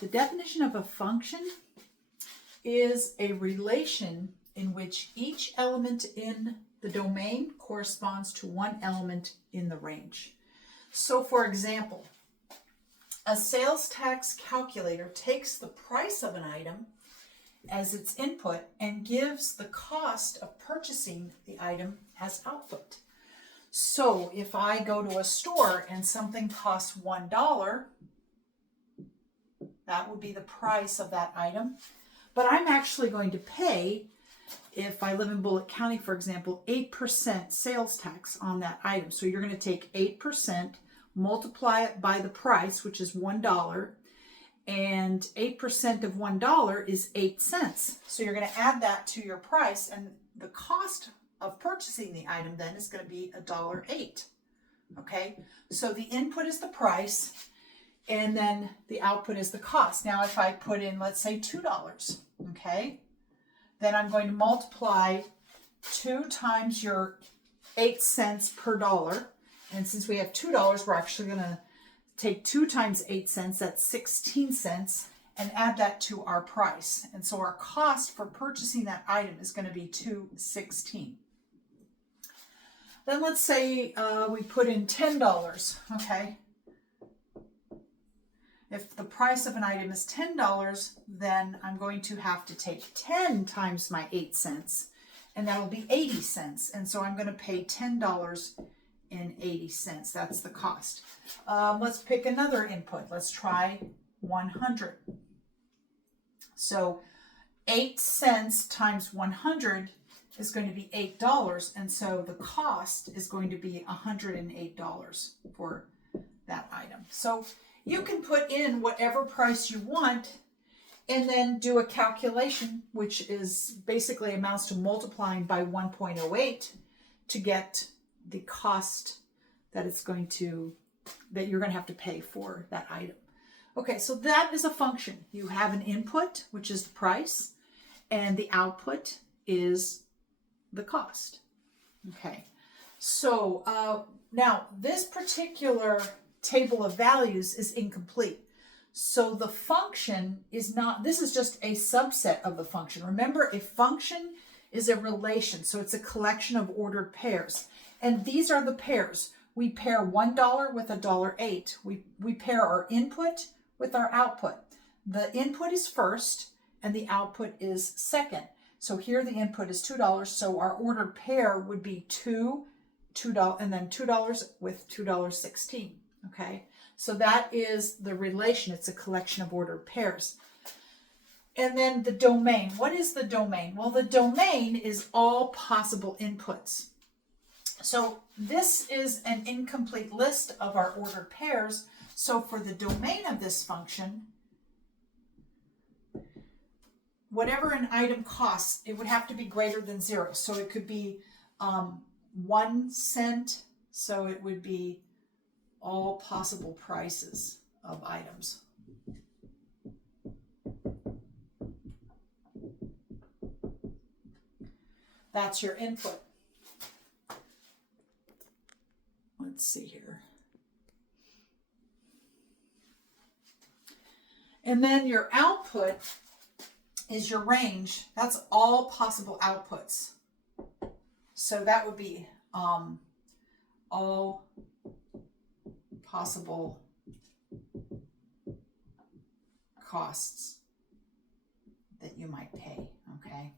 The definition of a function is a relation in which each element in the domain corresponds to one element in the range. So for example, a sales tax calculator takes the price of an item as its input and gives the cost of purchasing the item as output. So if I go to a store and something costs $1, that would be the price of that item. But I'm actually going to pay, if I live in Bullitt County, for example, 8% sales tax on that item. So you're going to take 8%, multiply it by the price, which is $1, and 8% of $1 is 8 cents. So you're going to add that to your price, and the cost of purchasing the item then is going to be $1.08. Okay, so the input is the price, and then the output is the cost. Now if I put in, let's say, $2, okay, then I'm going to multiply 2 times your 8 cents per dollar. And since we have $2, we're actually going to take 2 times 8 cents, that's 16 cents, and add that to our price. And so our cost for purchasing that item is going to be $2.16. Then let's say we put in $10, okay? If the price of an item is $10, then I'm going to have to take 10 times my 8 cents, and that will be 80 cents. And so I'm going to pay $10.80. That's the cost. Let's pick another input. Let's try 100. So 8 cents times 100 is going to be $8, and so the cost is going to be $108 for that item. So you can put in whatever price you want and then do a calculation, which is basically amounts to multiplying by 1.08 to get the cost that you're going to have to pay for that item. Okay, so that is a function. You have an input, which is the price, and the output is the cost. Okay, so now this particular table of values is incomplete. So the function is not, this is just a subset of the function. Remember, a function is a relation, so it's a collection of ordered pairs. And these are the pairs. We pair $1 with $1.08. We pair our input with our output. The input is first and the output is second. So here the input is $2, so our ordered pair would be $2, and then $2 with $2.16. Okay, so that is the relation. It's a collection of ordered pairs. And then the domain. What is the domain? Well, the domain is all possible inputs. So this is an incomplete list of our ordered pairs. So for the domain of this function, whatever an item costs, it would have to be greater than 0. So it could be 1 cent. So it would be all possible prices of items. That's your input. Let's see here. And then your output is your range. That's all possible outputs. So that would be all possible costs that you might pay, okay?